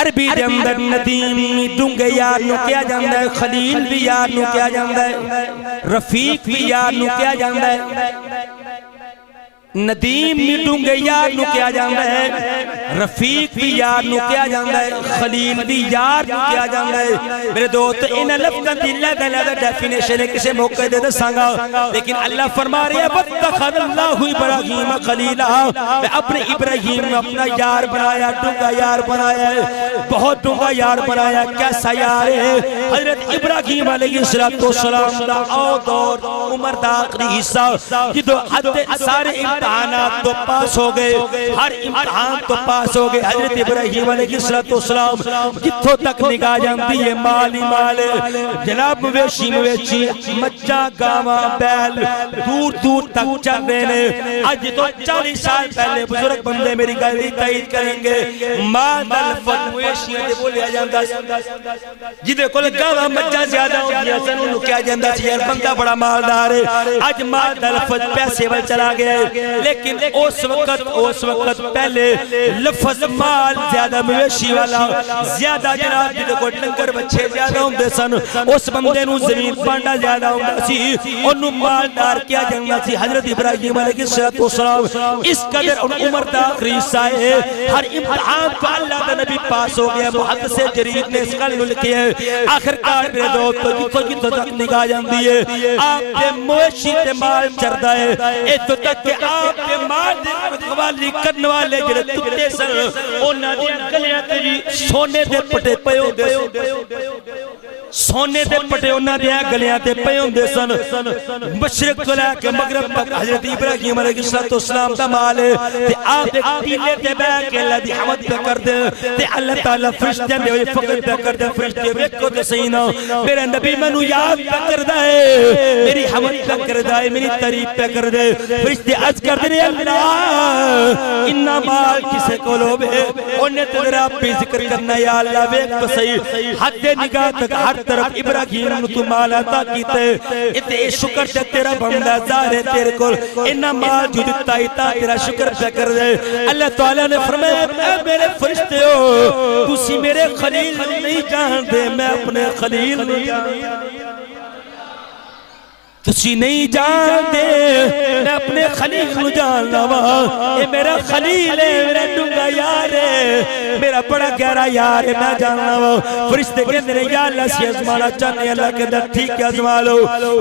عربی دے اندر ندیم دونگے یار نو کیا جاندہ ہے، خلیل بھی یار نو کیا جاندہ ہے، رفیق بھی یار نو کیا جاندہ ہے، ندیم بھی دونگے یار نو کیا جاندہ ہے، رفیق بھی یار نو کیا جاندہ ہے، خلیل بھی یار نو کیا جاندہ ہے۔ میرے دوست انہا لفظاں دی لگا لگا ڈیفینیشن ہے کسے موقع دے دے سانگا، لیکن اللہ فرما رہے ہیں وَاتَّخَذَ اللَّهُ إِبْرَاهِيمَ خَلِيلًا، میں اپنے ابراہیم میں اپنا یار بنایا، ڈونگا یار بنایا ہے، بہت ڈونگا یار بنایا، کیسا یار ہے؟ حضرت ابراہیم علیہ السلام دا او دور عمر دا آخری حصہ جدو حد سارے امتحانات تو پاس ہو گئے، ہر امتحان تو پاس ہو گئے۔ حضرت ابراہیم علیہ السلام جتھوں تک نگاہ جاندی ہے مال ہی مال، جناب مویشی مویشی مچہ گاما بیل دور دور تک چل رہے ہیں۔ آج تو 40 سال پہلے بزرگ بندے میری گلی تائید کریں گے، مال دلفت مویشیاں دے بولیا جاندہ جدے کل گاما مچہ زیادہ ہو گیا سنوں کیا جاندہ سی، یار بندہ بڑا مالدار ہے۔ آج مال دلفت پیسے وال چلا گیا ہے، لیکن اس وقت پہلے لفظ مال زیادہ مویشی والا زیادہ جناب جدے کو ڈنگر بچے زیادہ ہوں دے سن، اس بندے نو زمین پانڈا زیادہ ہوں دے سی، انہوں مالدار کیا جنگا سی۔ حضرت ابراہیم علیہ السلام اس قدر ان عمر دا آخری سائے، ہر امتحان تو اللہ دا نبی پاس ہو گیا، محدث جرید نے اس قلب لکھے ہیں۔ آخر کار میرے دوستو جتو تک نگاہ جاندی ہے، آپ دے مویشی تے مال چردہ ہے، ایتو تک کہ آپ دے مال دے رکھوالی کرنے والے جڑے تکتے سن، انہاں دے گلیاں تے بھی سونے دے پٹے پیوں دے سونے دے پٹے انہاں دے گلیاں تے پیوں دے سن۔ مشرق تو لے کے مغرب تک حضرت ابراہیم علیہ السلام دا مال ہے، تے آپ دے ٹیلے تے بے کے اللہ دی حمد پہ کر دے، تے اللہ تعالیٰ فرشتے دے ہوئے فقر پہ کر دے، فرشتے ویکو دے سینہ میرے نبی منو یاد پہ کر دے، میری حمد پہ کر دے، میری تعریف پہ کر دے، فرشتے عرض کر دے اللہ انہا مال کسے کو لو بے، انہیں تیرا پہ ذکر کرنا یا اللہ ویک تو صحیح حد نگاہ تک ہر طرف ابراہیم نو تو مال عطا کیتے، اتے شکر تے تیرا بندہ زارے تیرے کول انہا مال جو دیتا ہیتا تیرا شکر پہ کر دے۔ اللہ تعالیٰ نے فرمایا اے میرے فرشتے ہو تسی میرے خلیل نہیں جان دے، میں اپنے خلیل نہیں جان دے، تسی نہیں جان دے میں اپنے خلیل نو جان لوا، اے میرا خلیل ہے، میرا ڈونگا یار ہے، میرا بڑا گہرا یار ہے، میں جان لوا۔ فرشتے کہتے ہیں یا اللہ سی ازمانا چاہنے، اللہ کے در ٹھیک ہے ازما لو۔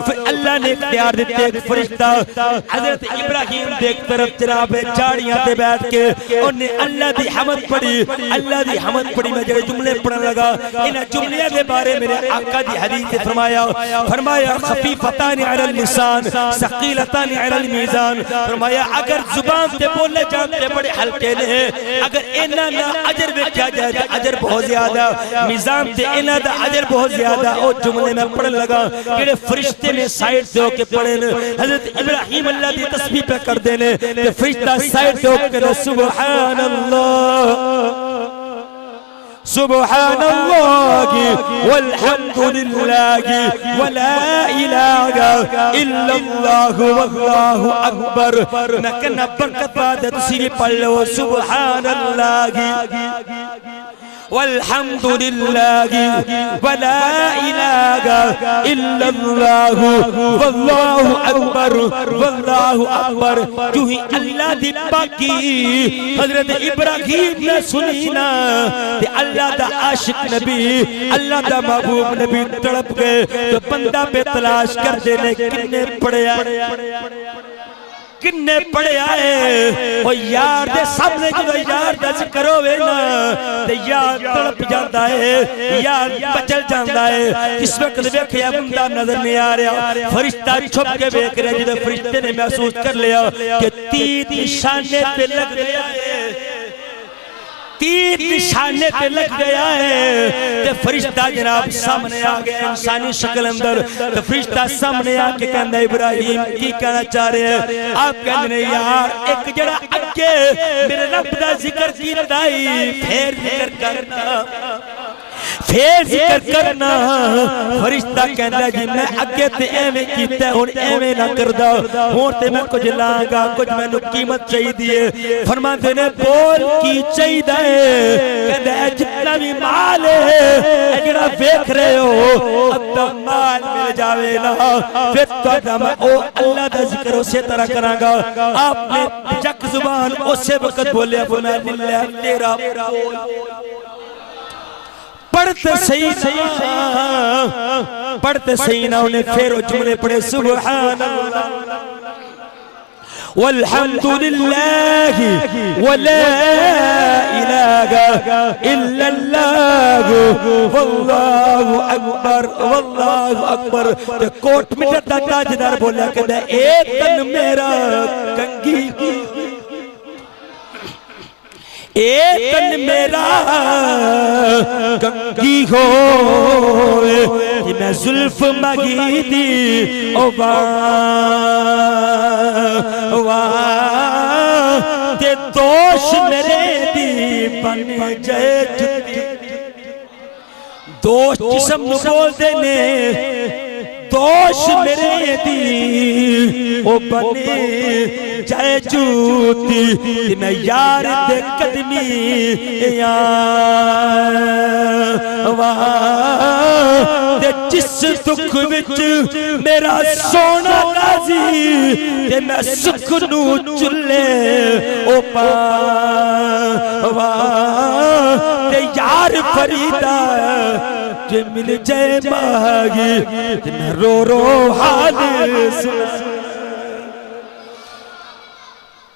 پھر اللہ نے اختیار دیتے ایک فرشتہ حضرت ابراہیم دیکھ طرف جناب جاڑیاں تے بیٹھ کے انہیں اللہ دی حمد پڑھی، اللہ دی حمد پڑھی، میں جڑے جملے پڑھنے لگا انہیں جملے دے بارے میرے آقا دی حدیث فرمایا خفیفتان علی اللسان ثقیلتان علی المیزان، فرمایا اگر زبان تے بولے جانتے بڑے ہلکے نے، اگر انہاں دا اجر ویکھیا جائے تو اجر بہت زیادہ، میزان تے انہاں دا اجر بہت زیادہ۔ او جملے میں پڑھن لگا کہ فرشتے نے سائڈ سے ہو کے پڑھے، حضرت ابراہیم اللہ دی تسبیح پہ کر دینے، تو فرشتہ سائڈ سے ہو کے سبحان اللہ سبحان اللہ والحمد للہ ولا الہ الا اللہ واللہ اکبر۔ میں کہنا برکت بادت سیری پڑھ لو سبحان اللہ والحمد للہ ولا الہ الا اللہ واللہ اکبر واللہ اکبر۔ جو ہی اللہ دی پاکی حضرت ابراہیم نے سنینا تے اللہ دا عاشق نبی، اللہ دا محبوب نبی تڑپ گئے، تو بندہ پہ تلاش کر دینے کنے پڑے آئے کنے پڑے آئے، وہ یار دے سامنے جو یار دا ذکر ہوئے نا تے یار تڑپ جاندہ ہے، یار بچل جاندہ ہے۔ اس وقت دیکھے بندہ نظر نہیں آ رہا، فرشتہ چھپ کے بیک رہے، جدے فرشتے نے محسوس کر لیا کہ تیر نشانے پہ لگ گیا ہے، تیر نشانے پہ لگ گیا ہے، تے فرشتہ جناب سامنے آگئے انسانی شکل اندر، تے فرشتہ سامنے آگے کہندہ ابراہیم کی کہنا چاہ رہے ہیں؟ آپ کہندے ہیں یار ایک جڑا اگے میرے رب دا ذکر کیتا ہی پھر ذکر کرنا، پھر ذکر کرنا فرشتہ کہندا جی میں اگے تے ایویں کیتا ہے ہن ایویں نہ کردا ہن تے میں کچھ لانگا کچھ مینوں قیمت چاہیے فرماندے نے بول کی چاہیے کہندا ہے جتنا بھی مال ہے جڑا ویکھ رہے ہو ادھا مال مل جاوے نا پھر تہاڈا میں او اللہ دا ذکر اسی طرح کراں گا آپ نے جک زبان اسی وقت بولیا فرمایا للہ تیرا پڑھتے صحیح نہ انہیں پھر وہ جملے پڑھے سبحان اللہ والحمد للہ ولا الہ الا اللہ واللہ اکبر واللہ اکبر کوٹ مٹر دا تاجدار بولیا کہ اے تن میرا کنگھی اے تن میرا کنگھی ہوئے کہ میں زلف مگی دی او تے دوش میرے دی بن جائے دوش جسم نبول دینے دوش میرے دی او بنے جائے جوتی کہ میں یار دے قدمی تے جس دکھ وچ میرا سونا غازی تے میں سکھنو چلے او تے یار فریدہ جے مل جائے ماہی تے میں رو رو حال سنا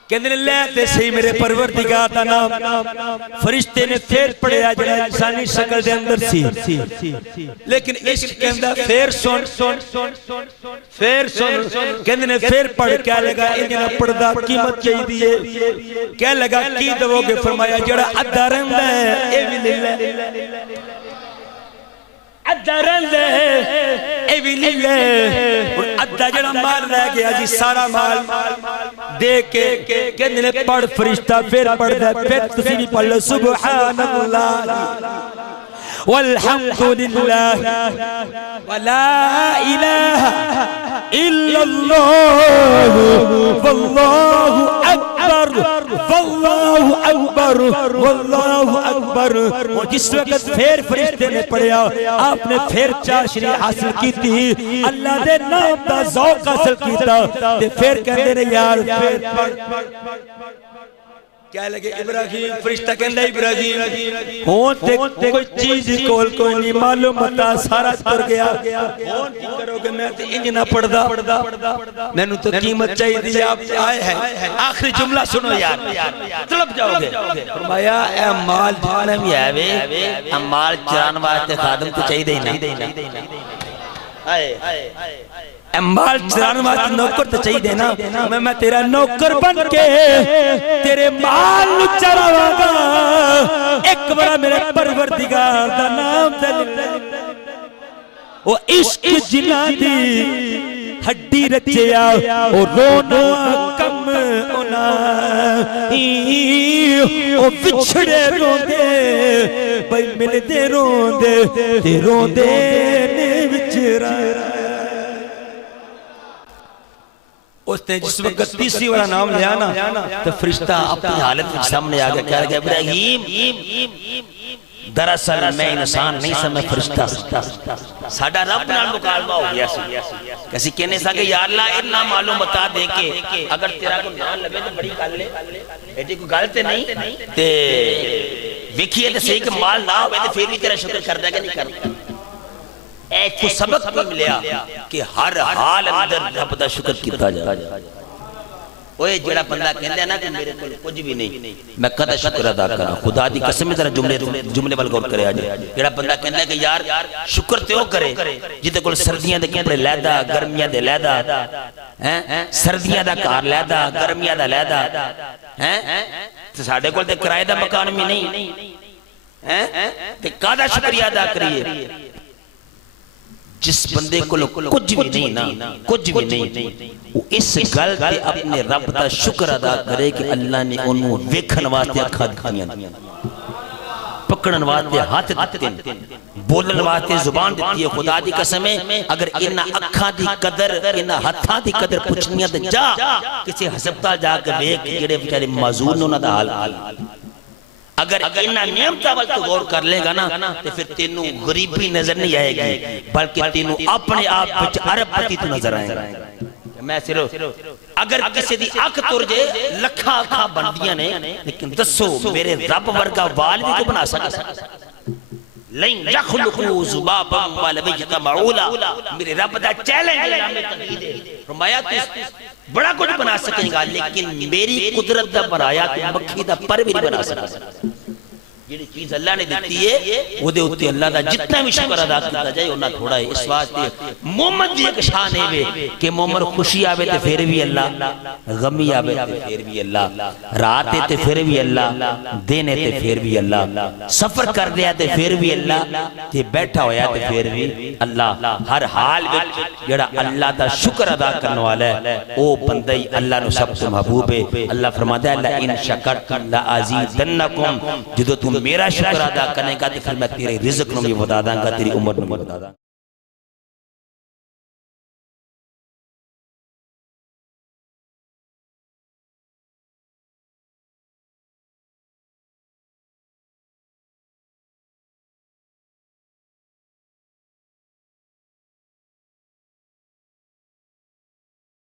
کہنے اللہ تے صحیح میرے پروردگار دا نام فرشتے نے پھر پڑھیا جڑا انسانی شکل دے اندر سی لیکن عشق کہندہ پھر سن کہنے نے پھر پڑھ کیا لگا انجنہ پڑھدا قیمت چاہی دیئے کیا لگا کی دو گے فرمایا جڑا ادھا رہندہ ہے اے بھی للہ ادھا رہندہ ہے اے بھی للہ ادھا جڑا مال رہ گیا جی سارا مال دے کے کہنے نے پڑھ فرشتہ پھر پڑھ دے پھر تسی بھی پڑھ لو سبحان اللہ والحمد للہ ولا الہ الا اللہ واللہ اکبر واللہ اکبر واللہ اکبر جس وقت پھر فرشتے نے پڑھیا آپ نے پھر چاشری حاصل کی تھی اللہ دے نام دا ذوق حاصل کیتا تے پھر کہتے ہیں یار پھر پڑھ کیا لگے ابراہیم فرشتہ کہندہ ابراہیم ہون تے کوئی چیز کول کوئی نہیں معلوم بتا سارا تر گیا ہون کی کرو گے میں تے انج نہ پڑھدا میں نو تو قیمت چاہی دی آپ آئے ہیں آخری جملہ سنو یار طلب جاؤ گے فرمایا اے مال جانے بھی آئے وے مال چران واسطے خادم تو چاہی دے نہیں اے مال چران واسطے نوکر تو چاہی دینا میں تیرا نوکر بن کے تیرے مال نو چراواں گا ایک بڑا میرے پروردگار دا نام دل او عشق جنہ دی ہڈی رچیا او رونا کم اونا او بچھڑے روندے بھائی ملدے روندے تے روندے نے بچھڑا اس نے جس وقت تیسری والا نام لیا نا تو فرشتہ اپنی حالت میں سامنے آگیا کہہ رہا کہ ابراہیم دراصل میں انسان نہیں سا میں فرشتہ ساڑھا رب نال مکالمہ ہو گیا سی کسی کہنے سا کہ یا اللہ اتنا معلوم بتا دے کہ اگر تیرا کو نام لگے تو بڑی گل لے بیٹی کو گل تے نہیں تے ویکھیے تے صحیح کہ مال نہ ہوئے تے پھر بھی تیرا شکر کر دے گا نہیں کرتا ایک کو سبق بھی ملیا کہ ہر حال اندر رب دا شکر کیتا جائے اوہ جڑا بندہ کہندے ہیں نا کہ میرے کو کچھ بھی نہیں میں قدر شکر ادا کرا خدا دی قسم ذرا جملے بل غور کرے آجے جڑا بندہ کہندے ہیں کہ یار شکر تے ہو کرے جیتے کل سردیاں دے کپڑے لیدا گرمیاں دے لیدا سردیاں دا کار لیدا گرمیاں دا لیدا تے ساڈے کول تے کرائے دا مکان بھی نہیں تے کادا شکریہ ادا کریے جس بندے کو کچھ بھی نہیں نا کچھ بھی نہیں وہ اس گل تے اپنے رب دا شکر ادا کرے کہ اللہ نے انہوں ویکھن واسطے اکھاں دکھائیاں پکڑن واسطے ہاتھ دیتے ہیں، بولن واسطے زبان دیتی ہے. خدا دی قسم ہے اگر انہاں اکھاں دی قدر انہاں ہتھاں دی قدر پوچھنی تے جا کسی ہسپتال جا کے ویکھ جڑے بیچارے معذور نے انہاں دا حال اگر انہاں نعمتاں ول تو غور کر لے گا نا تے پھر تینوں غریبی نظر نہیں آئے گی بلکہ تینوں اپنے آپ وچ ارب پتی تو نظر آئے گا. میں صرف اگر کسی دی اکھ تر جے لکھاں اکھاں بندیاں نے لیکن دسو میرے رب ورگا وال بھی کو بنا سکتا لن یخلقوا ذبابا ولم یجتمعوا له. میرے رب دا چیلنج ہے تقدیر ہے فرمایا تو بڑا کچھ بنا سکیں گا لیکن میری قدرت دا بنایا تو مکھی دا پر بھی نہیں بنا سکتا. جیڑی چیز اللہ نے دیتی ہے وہ دے ہوتے اللہ دا جتنا بھی شکر ادا کیتا جائے انہاں تھوڑا ہے. اس واسطے محمد دی ایک شان ہے کہ محمد خوشی آوے تے پھر بھی اللہ، غمی آوے تے پھر بھی اللہ، رات تے پھر بھی اللہ، دن تے پھر بھی اللہ، سفر کر دیا تے پھر بھی اللہ، تے بیٹھا ہویا تے پھر بھی اللہ. ہر حال وچ جڑا اللہ دا شکر ادا کرنے والا ہے او بندہ ہی اللہ نو سب سے محبوب ہے. اللہ فرماتا ہے لئن شکرتم لازیدنکم، جدو تم میرا شکر ادا کرنے کا تو پھر میں تیرے رزق نو بھی بتا داں گا، تیری عمر نو بھی بتا داں گا.